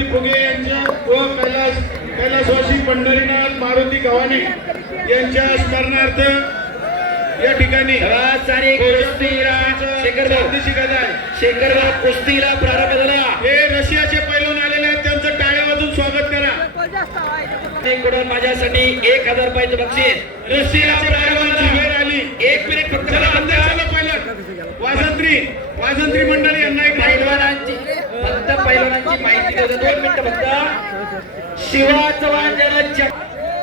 मारुती फुगे यांच्या व कैलासवासी पंढरीनाथ मारुती गव्हाणे यांच्या स्मरणार्थ या ठिकाणी शेखरराव कुस्तीला प्रारंभ झाला। हे रशियाचे पैलवान आलेले आहेत, त्यांचं टाळ्या वाजून स्वागत करा। माझ्यासाठी 1000 रुपयाचं बक्षीस। रशियाचे पैलवान वेळ आली। 1 मिनिट फक्त वाजंत्री मंडळी यांना एक पैलवानांची माहिती देतो। 2 मिनिटं फक्त। शिवा चव्हाण ज्याला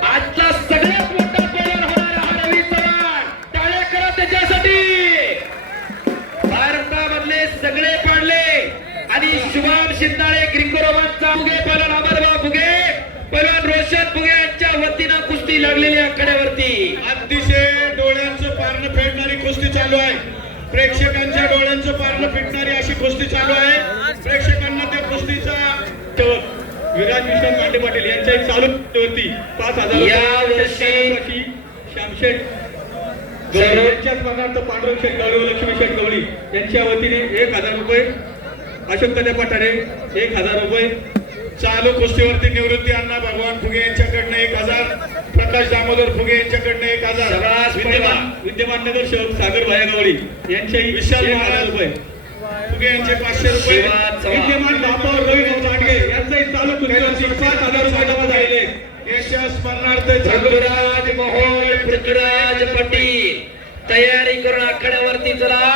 आजचा सगळ्यात मोठा पैलवान होणारा हा रवी चव्हाण, टाळ्या करा त्याच्यासाठी। भारतामधले सगळे पाडले आणि शुभम शिंदाळे ग्रिकोरोमांचा फुगे पैलवान अमरभाऊ फुगे पैलवान रोशन फुगे यांच्या वतीनं कुस्ती लागलेली आकड्यावरती। अतिशय डोळ्यांचं पारणं फेडणारी कुस्ती चालू आहे। प्रेक्षकांच्या डोळ्यांचं पारणं फिटणारी अशी कुस्ती चालू आहे। प्रेक्षकांना त्या कुस्तीचा विराज विश्वनाथ मांडे पाटील यांच्या एक चालू होती 5000 या वर्षी श्यामशेठ यांच्या स्मरणार्थ पांडुरंग शेठ गवळी व लक्ष्मी शेठ गवळी यांच्या वतीने 1000 रुपये, अशोक तात्या पठारे 1000 रुपये, चालू कुस्तीवरती निवृत्ती अण्णा भगवान फुगे यांच्याकडनं 1000, प्रकाश दामोदर फुगे यांच्याकडनं 1000, विद्यमान नगरसेवक सागर भाया गवळी यांच्याही विशाल 1000 रुपये, फुगे यांचे 500 रुपये, विद्यमान बापावर रवी लांडगे यांचाही चालू कुस्तीवरती 5000 रुपये जमा झालेले यांच्या स्मरणार्थ पृथ्वीराज मोहोळ पृथ्वीराज पाटील तयारी करून आखाड्यावरती चला।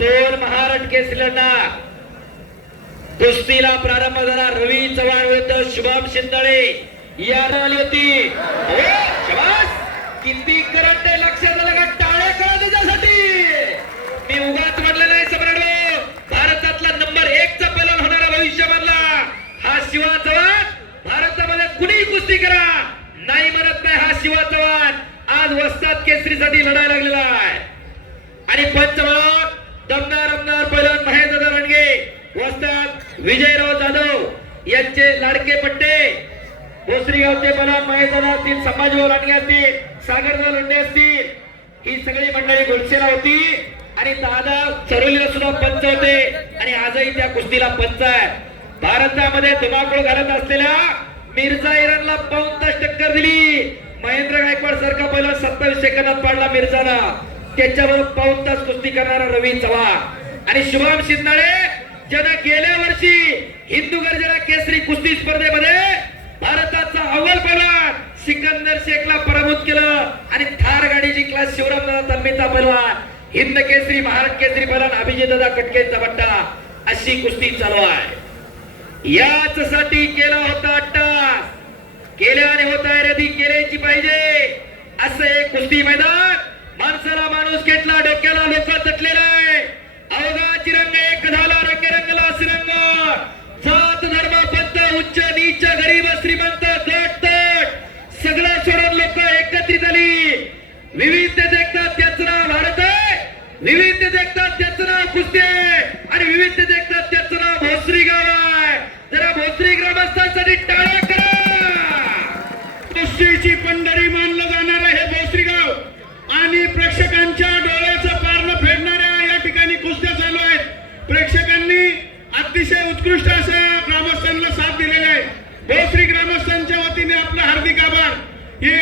2 महाराष्ट्र केसरीला कुस्तीला प्रारंभ झाला। रवी चव्हाण विरुद्ध शुभम शिंदाळे या आली होती। किती करंट आहे लक्षात आलं का? टाळ्या करा त्याच्यासाठी। मी उगाच म्हटलं नाही सम्राट, भारतातला नंबर 1 चा पैलवान होणारा भविष्यामधला हा शिवा चव्हाण। भारतामध्ये कुणी कुस्ती करा नाही म्हणत नाही, हा शिवा चव्हाण आज वस्ताद केसरीसाठी लढायला लागलेला आहे। आणि पंचवान दमदार पैलवान महेंद्र रणगे वस्ताद विजयराव जाधव यांचे लाडके पट्टे, भोसरी गावचे पैलवान महेंद्र असतील, संभाजीराव लांडगे असतील, सागरराव लोंढे असतील, ही सगळी मंडळी गोलसेला होती। आणि दादा चरोलीला सुद्धा पंच होते आणि आजही त्या कुस्तीला पंच आहे। भारतामध्ये धुमाकूळ घालत असलेल्या मिर्झा इराणला 5 तास टक्कर दिली। महेंद्र गायकवाड सारखा पहिला 27 सेकंदात पाडला मिर्झाला। त्याच्याबरोबर 5 तास कुस्ती करणारा रवी चव्हाण आणि शुभम शिंदाळे ज्याने गेल्या वर्षी हिंदू गर्जना केसरी कुस्ती स्पर्धेमध्ये भारताचा अव्वल पैलवान सिकंदर शेखला पराभूत केलं आणि थार गाडी जिंकला शिवरामदादा तन्मीचा पैलवान, हिंद केसरी महाराष्ट्र केसरी पैलवान अभिजितदादा कटकेचा बट्टा। अशी कुस्ती चालू आहे। याच साठी केला होता अट्टास, केल्याने होता रदी केल्याची पाहिजे असं एक कुस्ती मैदान। माणसाला माणूस घेतला, डोक्याला लोक तटलेला आहे। अवघा चिरंग एक झाला, रंगला सिरंग, जात धर्म पंथ उच्च नीच गरीब श्रीमंत गट तट सगळं सोडून लोक एकत्रित आली। विविध देखतात त्याचं नाव भारत आहे, विविध देखतात त्याचं नाव कुस्ती आहे आणि विविध देखतात त्याचं नाव भोसरी गाव आहे। जरा भोसरी ग्रामस्थांसाठी टाळ्या करा। कुस्तीची पंढरी मानलं जाणार हे भोसरी गाव आणि प्रेक्षकांच्या डोळ्याचं पारणं फेडणाऱ्या या ठिकाणी कुस्त्या चालू आहेत। प्रेक्षकांनी अतिशय उत्कृष्ट अशा ग्रामस्थांना साथ दिलेला आहे। भोसरी ग्रामस्थांच्या वतीने आपलं हार्दिक आभार। हे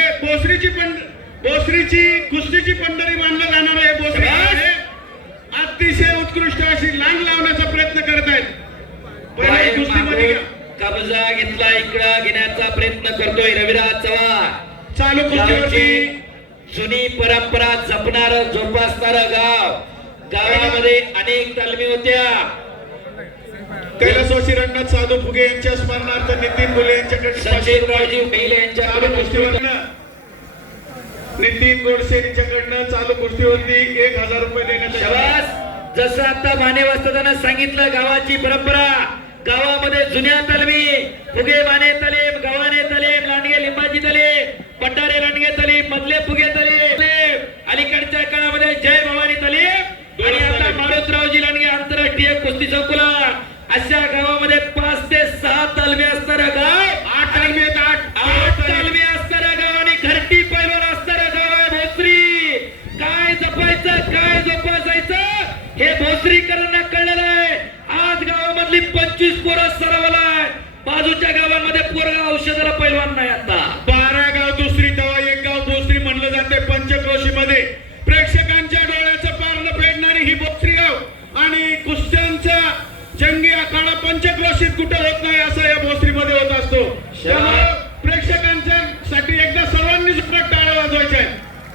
भोसरीची कुस्तीची पंढरी मानलं जाणार हे भोसरी आहे। अतिशय उत्कृष्ट अशी लांग लावण्याचा प्रयत्न करत आहेत। कब्जा घेतला, इकडं घेण्याचा प्रयत्न करतोय रविराज चव्हाण। चालू कुस्तीवरती जुनी परंपरा जपणार जोपासणार गाव, गावामध्ये अनेक तालमी होत्या। कैलासवासी रंगनाथ साधू फुगे यांच्या स्मरणार्थ नितीन गोले यांच्याकडे सचिनरावजी मेले यांच्या कुस्तीवरनं नितीन गोडसे यांच्याकडनं चालू कुस्तीवरती 1000 रुपये देण्यात आले। जसं आता माने वास्तवानं सांगितलं, गावाची परंपरा, गावामध्ये जुन्या तालमी फुगे माने तालीम, गव्हाणे तालीम, लांडगे लिंबाची तालीम, पटारे लांडगे तालीम, मधले फुगे तालीम, अलीकडच्या काळामध्ये जय भवानी तालीम आणि आता मारुतरावजी लांडगे आंतरराष्ट्रीय कुस्ती संकुलन, अशा गावामध्ये 5 ते 6 तालमी असणारं गाव, 8 तालमी असणारं गाव आणि घरटी पैलवान असणारं गाव आहे भोसरी। काय जपायचं, काय जोपासायचं हे भोसरीकरांना कळलेलं आहे। आज गावामधली 25 पोरं सरावला आहे। बाजूच्या गावांमध्ये पोरगा औषधाला पैलवान नाही आता. 12 गाव दुसरी तेव्हा एक गाव भोसरी म्हणलं जाते पंचक्रोशी मध्ये. प्रेक्षकांच्या डोळ्याचं पारणं फेडणारी ही भोसरी गाव आणि कुस्त्यांचा जंगी आखाडा पंचक्रोशीत कुठे होत नाही असा या भोसरीमध्ये होत असतो. त्यामुळे प्रेक्षकांच्या साठी एकदा सर्वांनी सुद्धा टाळ्या वाजवायच्या आहेत.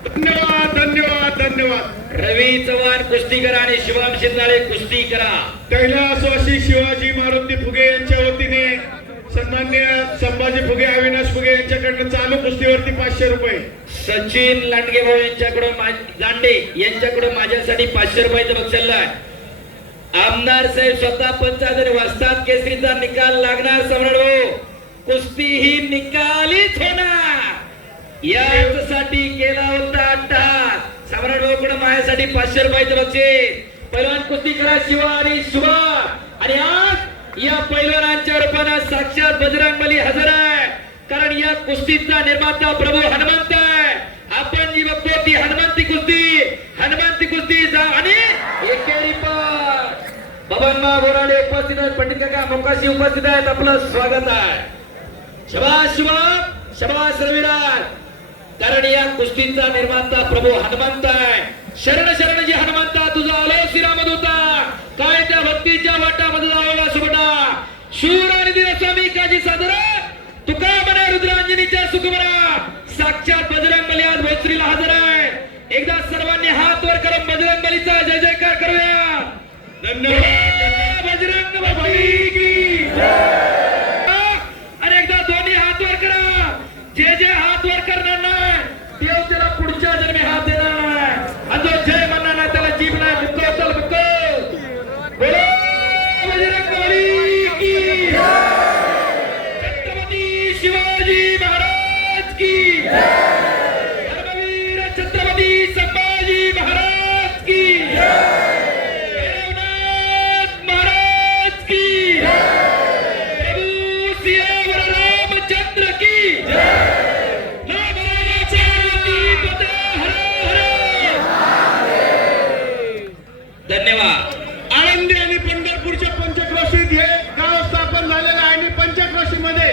धन्यवाद धन्यवाद धन्यवाद. रवी चव्हाण कुस्ती करा आणि शिवाम शिंदाळे कुस्ती करा. कैलासवासी शिवाजी मारुती फुगे यांच्या वतीने सन्माननीय संभाजी फुगे अविनाश फुगे यांच्याकडनं चालू कुस्तीवरती 500 रुपये. सचिन लांडगे भाऊ यांच्याकडून लांडे यांच्याकडून माझ्यासाठी 500 रुपयाचं बक्षीस आहे. आमदार साहेब स्वतः पंचायत वस्ताद केसरीचा निकाल लागणार. सम्राट भाऊ कुस्ती ही निकालीच होणार यासाठी केला होता अट्टहास. सम्राट भाऊ कडे माझ्यासाठी 500 रुपयाचं बक्षीस. पैलवान कुस्ती करा शिवा आणि शुभा. आणि आज या पैलवानांच्या रूपानं साक्षात बजरंगबली हजर आहे. कारण या कुस्तीचा निर्माता प्रभू हनुमंत आहे. आपण जी बघतो ती हनुमंती कुस्ती जा आणि एकेरी पार. बबनबा बोराडे उपस्थित आहेत. पंडित काका मोकाशी उपस्थित आहेत. आपलं स्वागत आहे. शबाश शुभम, शबाश रविराज. कारण या कुस्तीचा निर्माता प्रभू हनुमंत आहे. शरण शरण जी हनुमंता तुझा आलो श्रीरामद होता. काय त्या भक्तीच्या वाटामध्ये जावला सुबटा. शूर आणि दिनस्वामी काजी सादर तुका म्हणा रुद्रांजनीच्या सुखमरा. साक्षात बजरंगबली आज भोसरीला हजर आहे. एकदा सर्वांनी हात वर करून बजरंगबलीचा जय जयकार करूया. धन्यवाद. बजरंगबली की जय. आणि एकदा दोन्ही हात वर करा. जे हात वर करणार नाही देव त्याला पुढच्या जन्मी हात देणार नाही. आणि जो जय म्हणणार नाही त्याला जीभ नाही. मुक्को चल मुक्को. बोलो बजरंगबली की जय. छत्रपती शिवाजी महाराज की जय. धर्मवीर छत्रपती संभाजी महाराज की जय. भैरवनाथ महाराज की जय. प्रभू सियावर रामचंद्र की जय. धन्यवाद. आळंदी आणि पंढरपूरच्या पंचक्रोशीत हे गाव स्थापन झालेलं आहे आणि पंचक्रोशी मध्ये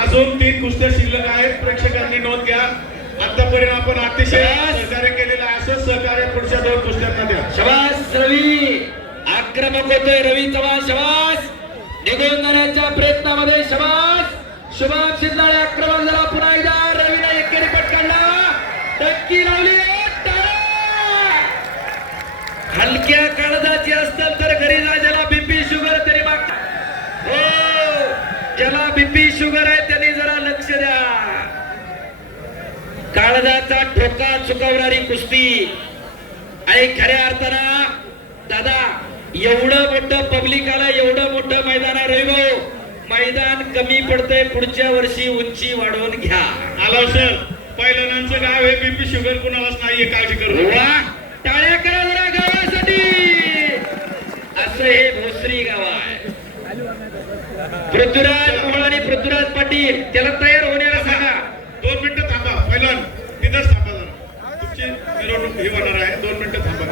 अजून 3 कुस्त्या शिल्लक आहेत. प्रेक्षकांनी नोंद घ्या. आतापर्यंत आपण अतिशय सहकार्य केलेलं आहे. असं सहकार्य पुढच्या 2 कुस्त्यांना द्या. शबास रवी. आक्रमक होतोय रवी चव्हाण. शबास. निघून जाण्याच्या प्रयत्नामध्ये शबास. शुभम शिंदाळे आक्रमक झाला. पुन्हा एकदा रवीने एकेरी पट काढला. टक्की लावली. हलक्या काळजाची असतात तर घरी जा. ज्याला बीपी शुगर तरी माग हो. ज्याला बीपी शुगर आहे त्यांनी जरा लक्ष द्या. काळजाचा ठोका चुकवणारी कुस्ती आणि खऱ्या अर्थानं दादा एवढं मोठं पब्लिक आलं. एवढं मोठं मैदान आहे रविभाऊ. मैदान कमी पडतंय. पुढच्या वर्षी उंची वाढवून घ्या. आलो सर. पहिल्यांदाचं गाव हे बीपी शुगर कुणालाच नाहीये. काळजी करू. वा. टाळ्या करा जरा गावासाठी. असं हे भोसरी गाव आहे. पृथ्वीराज मोहोळ आणि पृथ्वीराज पाटील त्याला तयार होण्याला सांगा. 2 मिनिटं थांबा. पहिलं तिथंच थांबा जरा. तुमची मिरवणूक हे होणार आहे. 2 मिनिटं थांबा.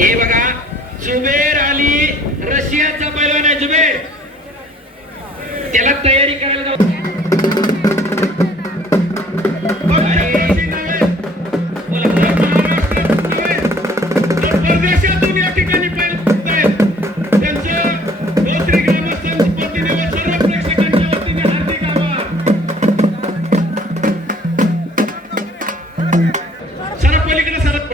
हे बघा जुबेर अली रशियाचा पैलवान आहे. जुबेर त्याला तयारी करायला जाऊ. परदेशातून या ठिकाणी त्यांचं भोसरी ग्रामस्थांच्या वतीने व सर्व प्रेक्षकांच्या वतीने हार्दिक आभार. सरक पलीकडे सरक.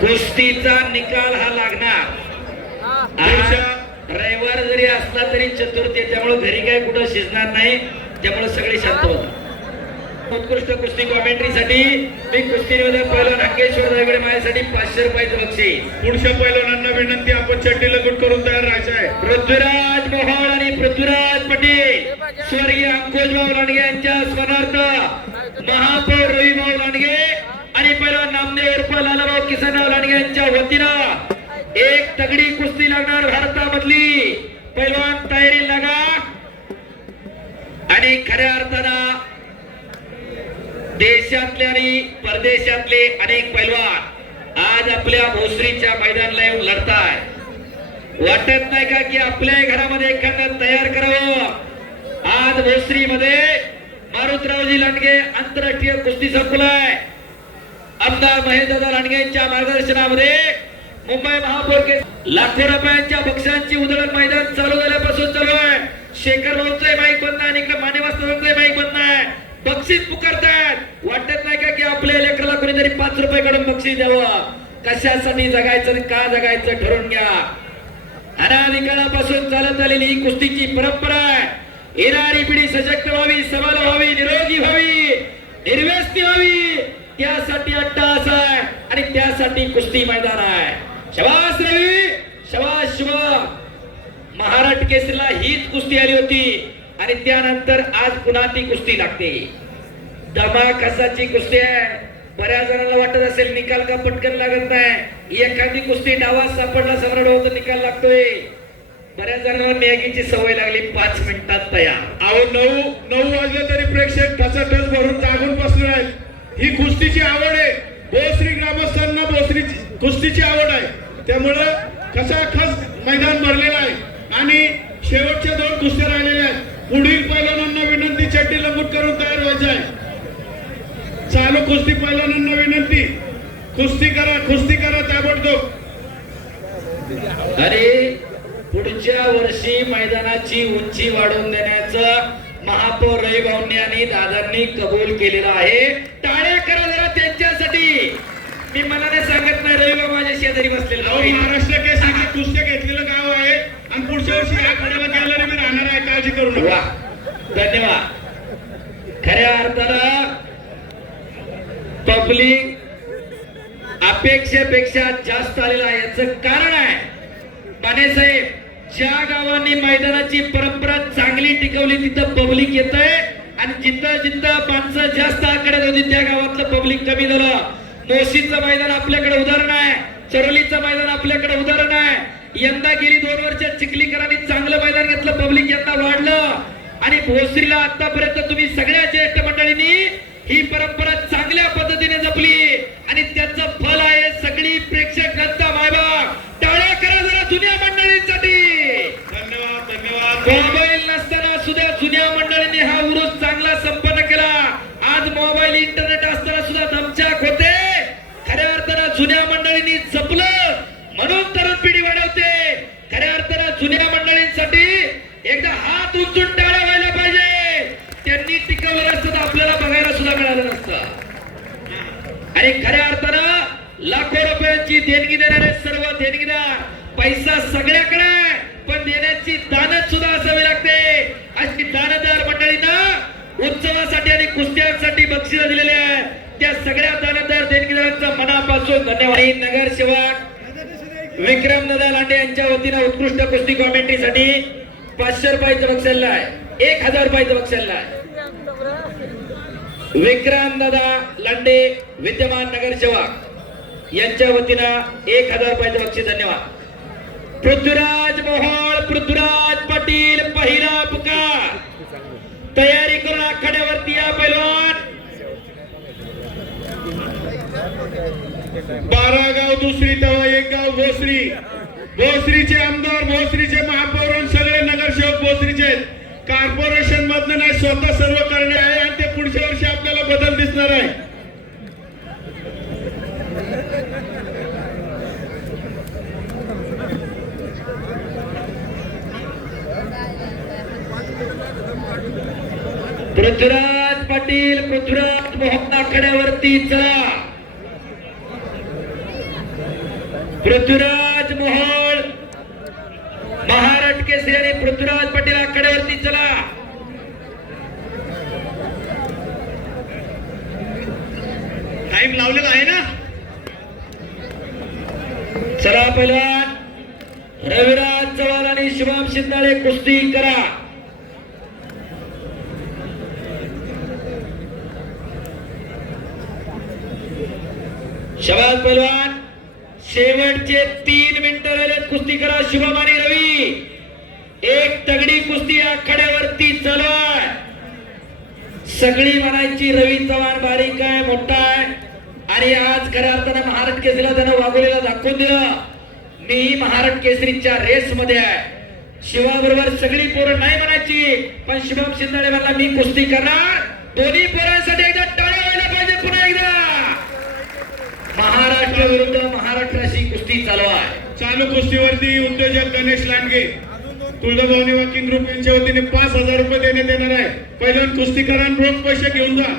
कुस्तीचा निकाल हा लागणार. रविवार जरी असला तरी चतुर्थी त्यामुळे घरी काय कुठं शिजणार नाही. त्यामुळे सगळे शांत होतात. उत्कृष्ट कुस्ती कॉमेंट्रीसाठी मी कुस्ती निवेदक पैलवान अंकेश्वर दायगडे माझ्यासाठी 500 रुपयाचं बक्षीस. पुढच्या पैलवानांना विनंती आपण चड्डी लगूट करून तयार राहायचं आहे. पृथ्वीराज मोहोळ आणि पृथ्वीराज पाटील स्वर्गीय अंकुशभाऊ लांडगे यांच्या स्मरणार्थ महापौर रविभाऊ लांडगे आणि पैलवान नामदेव उर्फ लालाभाऊ किसनराव लांडगे यांच्या वतीनं एक तगडी कुस्ती लागणार भारतामधली. पैलवान तयारी लागा. आणि खऱ्या अर्थानं देशातले आणि परदेशातले अनेक पैलवान आज आपल्या भोसरीच्या मैदानाला येऊन लढताय. वाटत नाही का की आपल्या घरामध्ये एखादं तयार करावं. आज भोसरीमध्ये मारुतरावजी लांडगे आंतरराष्ट्रीय कुस्ती संकुल आहे. आमदार महेशदादा लांडगे यांच्या मार्गदर्शनामध्ये मुंबई महापौर के लाखो रुपयांच्या बक्षांची उधळण मैदान चालू झाल्यापासून चालू आहे. शेखर भाऊचं माईक बंद आहे आणि इकडे मानेवास्तवांचं माईक बंद आहे. बक्षीस पुकारतात. वाटत नाही का की आपल्या लेकराला कोणीतरी 5 रुपये काढून बक्षीस द्यावं. कशासाठी जगायचं आणि का जगायचं ठरवून घ्या. अनादिकाळापासून चालत आलेली ही कुस्तीची परंपरा आहे. येणारी पिढी सशक्त व्हावी, सबल व्हावी, निरोगी व्हावी, निर्व्यसनी व्हावी, त्यासाठी अट्टास आहे आणि त्यासाठी कुस्ती मैदान आहे. शबास रवी, शबास शिवा. महाराष्ट्र केसरीला हीच कुस्ती आली होती आणि त्यानंतर आज पुन्हा ती कुस्ती लागते. दमाकसाची कुस्ती आहे. बऱ्याच जणांना वाटत असेल निकाल का पटकन लागत नाही. एखादी कुस्ती डावात सापडला सम्राट होतो निकाल लागतोय. बऱ्याच जणांना मॅगीची सवय लागली 5 मिनिटात तयार. अहो 9 वाजले तरी प्रेक्षक ठस भरून जागून बसले आहेत. ही कुस्तीची आवड आहे. भोसरी ग्रामस्थांना भोसरी कुस्तीची आवड आहे. त्यामुळं कसा खस मैदान भरलेलं आहे आणि शेवटच्या 2 कुस्त्या राहिलेल्या आहेत. पुढील पैलवानांना विनंती, चड्डी लंबूट करून तयार व्हायचं आहे. चालू कुस्ती पैलवानांना विनंती, कुस्ती करा ताबडतोब. अरे पुढच्या वर्षी मैदानाची उंची वाढवून देण्याचं महापौर रविभाऊंनी आणि दादांनी कबूल केलेलं आहे. टाळ्या करा जरा त्यांच्यासाठी. मी मनाने सांगत नाही, रविभाऊ माझ्या शेजारी बसलेला आहे. महाराष्ट्र केसरीची कुस्त्या घेतलेलं गाव आहे आणि पुढच्या वर्षी या कडेला गेल्याने मी राहणार आहे. काळजी करू नका. धन्यवाद. खऱ्या अर्थानं पब्लिक अपेक्षेपेक्षा जास्त आलेला आहे. याचं कारण आहे माने साहेब, ज्या गावांनी मैदानाची परंपरा चांगली टिकवली तिथं पब्लिक येतंय आणि जिथं जिथं माणसं जास्त आकड्यात होती त्या गावातलं पब्लिक कमी झालं. मोशीचं मैदान आपल्याकडे उदाहरण आहे. चरोलीचं मैदान आपल्याकडे उदाहरण आहे. यंदा गेली 2 वर्ष चिखलीकरांनी चांगलं मैदान घेतलं, पब्लिक यंदा वाढलं आणि भोसरीला आतापर्यंत तुम्ही सगळ्या ज्येष्ठ मंडळींनी ही परंपरा चांगल्या पद्धतीने जपली आणि त्याचं फल आहे सगळी प्रेक्षक जनता मायबाप. टाळ्या करा जरा जुन्या मंडळींसाठी. धन्यवाद. मोबाईल नसताना सुद्धा जुन्या मंडळींनी हा उरूस चांगला संपन्न केला. आज मोबाईल इंटरनेट असताना सुद्धा दमछाक होते. खऱ्या अर्थानं जुन्या मंडळींनी जपलं म्हणून तरुण पिढी वाढवते. खऱ्या अर्थानं जुन्या मंडळींसाठी एकदा हात उंचून टाळ्या व्हायला पाहिजे. त्यांनी टिकवलं असतं तर आपल्याला बघायला सुद्धा मिळालं नसतं. आणि खऱ्या अर्थानं लाखो रुपयांची देणगी देणारे सर्व देणगीदार, पैसा सगळ्याकडे पण देण्याची दानत सुद्धा असावी लागते. अशी दानदार मंडळींना उत्सवासाठी आणि कुस्त्यांसाठी बक्षीस दिलेले आहे. त्या सगळ्या दानदार देणगीदारांचा मनापासून धन्यवाद. नगरसेवक विक्रमदादा लांडे यांच्या वतीनं उत्कृष्ट कुस्ती कॉमेंट्रीसाठी 500 रुपयाचं बक्षीस आहे. 1000 रुपयाचं बक्षीस आहे. विक्रमदादा लांडे विद्यमान नगरसेवक यांच्या वतीनं 1000 रुपयाचं बक्षीस. धन्यवाद. पृथ्वीराज मोहोळ, पृथ्वीराज पाटील पहिला पुकार. तयारी करून आखाड्यावरती या पैलवान. 12 गाव दुसरी तेव्हा 1 गाव भोसरी. भोसरीचे आमदार, भोसरीचे महापौर आणि सगळे नगरसेवक भोसरीचे आहेत. कॉर्पोरेशन मधनं नाही, स्वतः सर्व करणे आहे आणि ते पुढच्या वर्षी आपल्याला बदल दिसणार आहे. पृथ्वीराज पाटील, पृथ्वीराज मोहन आखाड्यावरती चला. पृथ्वीराज मोहोळ महाराष्ट्र केसरी आणि पृथ्वीराज पाटील आखाड्यावरती चला. टाइम लावलेला आहे ना. चला पहिलवान रविराज चव्हाण आणि शिवाम शिंदाळे कुस्ती करा. शबाद पहिलवान. शेवटचे 3 मिनिटं राहिलेत. कुस्ती करा शिवम आणि रवी. एक तगडी कुस्ती आखाड्यावरती चालू आहे. सगळी म्हणायची रवी चव्हाण बारीक आहे, मोठा आहे आणि आज खऱ्या अर्थानं महाराष्ट्र केसरीला त्यानं वाघोलीला दाखवून दिलं मी महाराष्ट्र केसरीच्या रेस मध्ये आहे. शिवा बरोबर सगळी पोरं नाही म्हणायची, पण शुभम शिंदे म्हणला मी कुस्ती करणार. दोन्ही पोरांसाठी एकदा टाळ्या व्हायला पाहिजे. पुन्हा एकदा महाराष्ट्र विरुद्ध महाराष्ट्राशी कुस्ती चालू आहे. चालू कुस्तीवरती उद्योजक गणेश लांडगे तुळजाभवानी वॉकिंग ग्रुप यांच्या वतीने 5,000 रुपये देण्यात येणार आहे. पहिल्यांदा कुस्ती करा आणि रोख पैसे घेऊन जा.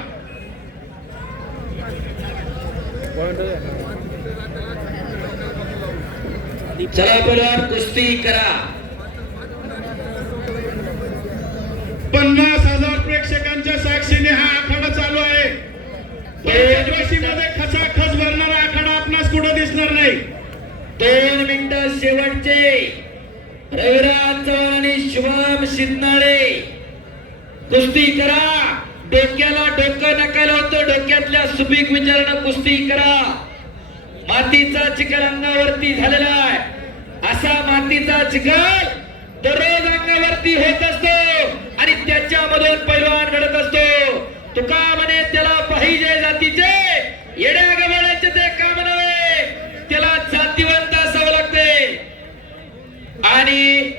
चला पहिलवान कुस्ती करा. 50,000 प्रेक्षकांच्या साक्षीने हा आखाडा चालू आहे. मध्ये खचाखच भरणारा आखाडा आपणास कुठं दिसणार नाही. 2 मिनिटं शेवटचे. रविराज चव्हाण आणि शुभम शिंदे कुस्ती करा. डोक्याला डोकं नकायला होतं, डोक्यातल्या सुपीक विचारानं कुस्ती करा. मातीचा चिखल अंगावरती झालेला आहे. असा मातीचा चिखल दररोज अंगावरती होत असतो आणि त्याच्यामधून पैलवान घडत असतो. तुका म्हणे त्याला पाहिजे जातीचे, येड्या गबाळ्याचे ते काम नव्हे, त्याला जातीवंत असावं लागते. आणि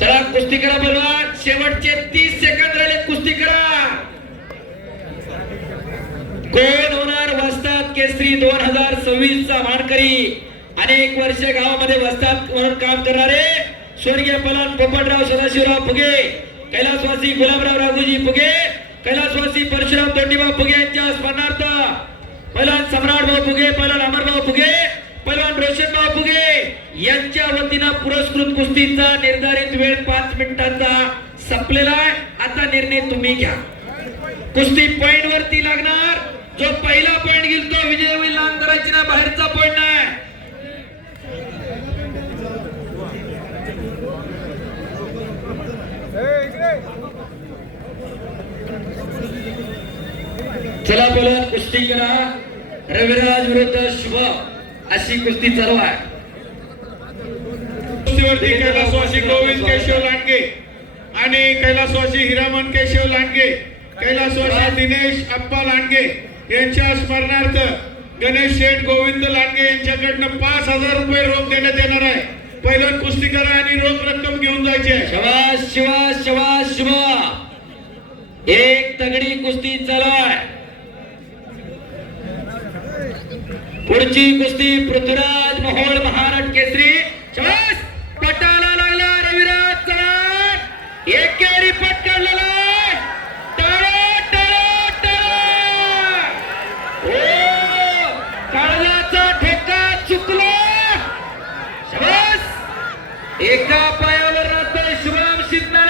चला कुस्ती करा पैलवान. शेवटचे 30 सेकंद राहिले, कुस्ती करा. कोण होणार वस्ताद केसरी 2026 चा मानकरी? अनेक वर्ष गावामध्ये वस्ताद म्हणून काम करणारे स्वर्गीय पैलवान पोपटराव सदाशिवराव फुगे, कैलासवासी गुलाबराव राघोजी फुगे, कैलासवासी परशुराम दोंडीबा फुगे यांच्या स्मरणार्थ पैलवान सम्राट भाऊ फुगे, पैलवान अमरभाऊ फुगे, पैलवान रोशनभाऊ फुगे यांच्या वतीनं पुरस्कृत कुस्तीचा निर्धारित वेळ 5 मिनिटांचा संपलेला आहे. आता निर्णय तुम्ही घ्या. कुस्ती पॉइंट वरती लागणार. जो पहिला पॉइंट घेईल तो विजय होईल. लांब करायची ना, बाहेरचा पॉइंट नाही. चला पहिला कुस्ती करा. रविराज विरुद्ध शुभम अशी कुस्ती चालू आहे. कुस्तीवरती कैलासवासी गोविंद केशव लांडगे आणि कैलासवासी हिरामन केशव लांडगे, कैलासवासी दिनेश अप्पा लांडगे यांच्या स्मरणार्थ गणेश शेठ गोविंद लांडगे यांच्याकडनं 5,000 रुपये रोख देण्यात येणार आहे. पहिलं कुस्ती करा आणि रोख रक्कम घेऊन जायची आहे. शबाश शबाश शबाश शबाश. एक तगडी कुस्ती चालू आहे. पुढची कुस्ती पृथ्वीराज मोहोळ महाराष्ट्र केसरी. शबाश. पटाला लागला रविराज चव्हाण. एकेरी पट काढलेला आहे. टाळा टाळा टाळा. ओ काळजाचा ठोका चुकला. शबाश. एका पायावर राहतोय शुभम शिंदे.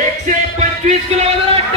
125 किलो वजनात